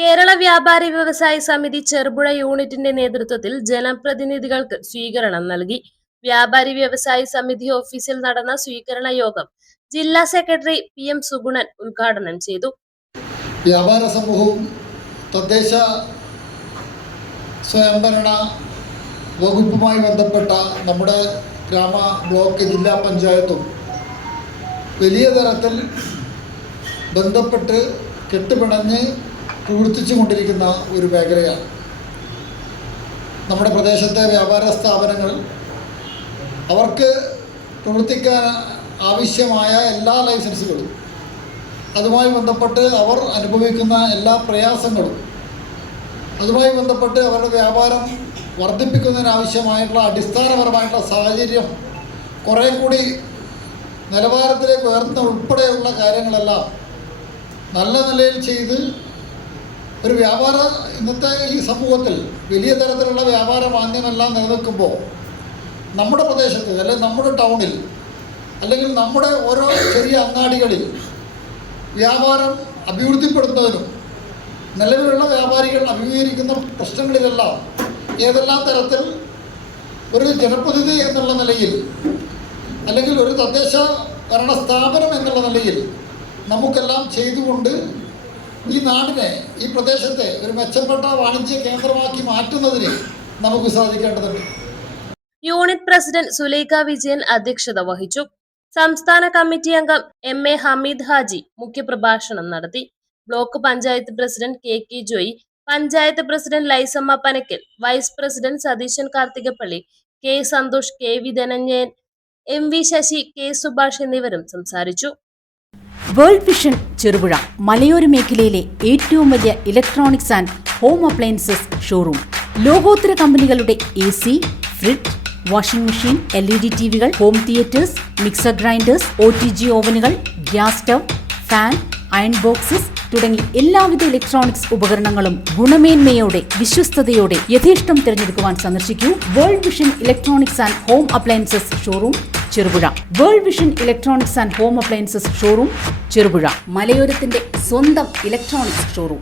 കേരള വ്യാപാരി വ്യവസായ സമിതി ചെറുപുഴ യൂണിറ്റിന്റെ നേതൃത്വത്തിൽ ജനപ്രതിനിധികൾക്ക് സ്വീകരണം നൽകി. വ്യാപാരി വ്യവസായ സമിതി ഓഫീസിൽ നടന്ന സ്വീകരണ യോഗം ജില്ലാ സെക്രട്ടറി PM സുഗുണൻ ഉദ്ഘാടനം ചെയ്തു. വ്യാപാര സമൂഹവും തദ്ദേശ സ്വയംഭരണ വകുപ്പുമായി ബന്ധപ്പെട്ട നമ്മുടെ ഗ്രാമ ബ്ലോക്ക് ജില്ലാ പഞ്ചായത്തും വലിയ തരത്തിൽ ബന്ധപ്പെട്ട് കെട്ടുപിണഞ്ഞ് പ്രവർത്തിച്ചു കൊണ്ടിരിക്കുന്ന ഒരു മേഖലയാണ്. നമ്മുടെ പ്രദേശത്തെ വ്യാപാര സ്ഥാപനങ്ങൾ അവർക്ക് പ്രവർത്തിക്കാൻ ആവശ്യമായ എല്ലാ ലൈസൻസുകളും അതുമായി ബന്ധപ്പെട്ട് അവർ അനുഭവിക്കുന്ന എല്ലാ പ്രയാസങ്ങളും അതുമായി ബന്ധപ്പെട്ട് അവരുടെ വ്യാപാരം വർദ്ധിപ്പിക്കുന്നതിനാവശ്യമായിട്ടുള്ള അടിസ്ഥാനപരമായിട്ടുള്ള സാഹചര്യം കുറേ കൂടി നിലവാരത്തിലേക്ക് ഉയർത്തുന്ന ഉൾപ്പെടെയുള്ള കാര്യങ്ങളെല്ലാം നല്ല നിലയിൽ ചെയ്ത് ഒരു വ്യാപാര ഇന്നത്തെ ഈ സമൂഹത്തിൽ വലിയ തരത്തിലുള്ള വ്യാപാര മാന്ദ്യമെല്ലാം നിലനിൽക്കുമ്പോൾ നമ്മുടെ പ്രദേശത്ത് അല്ലെങ്കിൽ നമ്മുടെ ടൗണിൽ അല്ലെങ്കിൽ നമ്മുടെ ഓരോ ചെറിയ അങ്ങാടികളിൽ വ്യാപാരം അഭിവൃദ്ധിപ്പെടുത്തുന്നതിനും നിലവിലുള്ള വ്യാപാരികൾ അഭിമുഖീകരിക്കുന്ന പ്രശ്നങ്ങളിലെല്ലാം ഏതെല്ലാം തരത്തിൽ ഒരു ജനപ്രതിനിധി എന്നുള്ള നിലയിൽ അല്ലെങ്കിൽ ഒരു തദ്ദേശ ഭരണ സ്ഥാപനം എന്നുള്ള നിലയിൽ നമുക്കെല്ലാം ചെയ്തുകൊണ്ട് ഈ നാടിനെ ഈ പ്രദേശത്തെ ഒരു മെച്ചപ്പെട്ട വാണിജ്യ കേന്ദ്രമാക്കി മാറ്റുന്നതിന് നമുക്ക് സാധിക്കേണ്ടതുണ്ട്. യൂണിറ്റ് പ്രസിഡന്റ് സുലൈഖ വിജയൻ അധ്യക്ഷത വഹിച്ചു. സംസ്ഥാന കമ്മിറ്റി അംഗം MA ഹമീദ് ഹാജി മുഖ്യപ്രഭാഷണം നടത്തി. Block panchayat president KK Joy, panchayat president Lissamma Panakkal, vice president Satheesan Karthikappally, K Santhosh, KV Dhananjayan, MV Sasi, K Subhash എന്നിവരും സംസാരിച്ചു. വേൾഡ് വിഷൻ ചെറുപുഴ മലയോര മേഖലയിലെ ഏറ്റവും വലിയ electronics and home appliances showroom. ലോകോത്തര കമ്പനികളുടെ AC, fridge, washing machine, LED TVകൾ, home theatres, mixer grinders, OTG ഓവനുകൾ, gas stove, fan, iron boxes തുടങ്ങി എല്ലാവിധ ഇലക്ട്രോണിക്സ് ഉപകരണങ്ങളും ഗുണമേന്മയോടെ വിശ്വസ്തയോടെ യഥേഷ്ടം തിരഞ്ഞെടുക്കുവാൻ സന്ദർശിക്കൂ world vision electronics and home appliances showroom Cherupuzha. World vision electronics and home appliances showroom Cherupuzha, മലയോരത്തിന്റെ സ്വന്തം ഇലക്ട്രോണിക്സ് ഷോറൂം.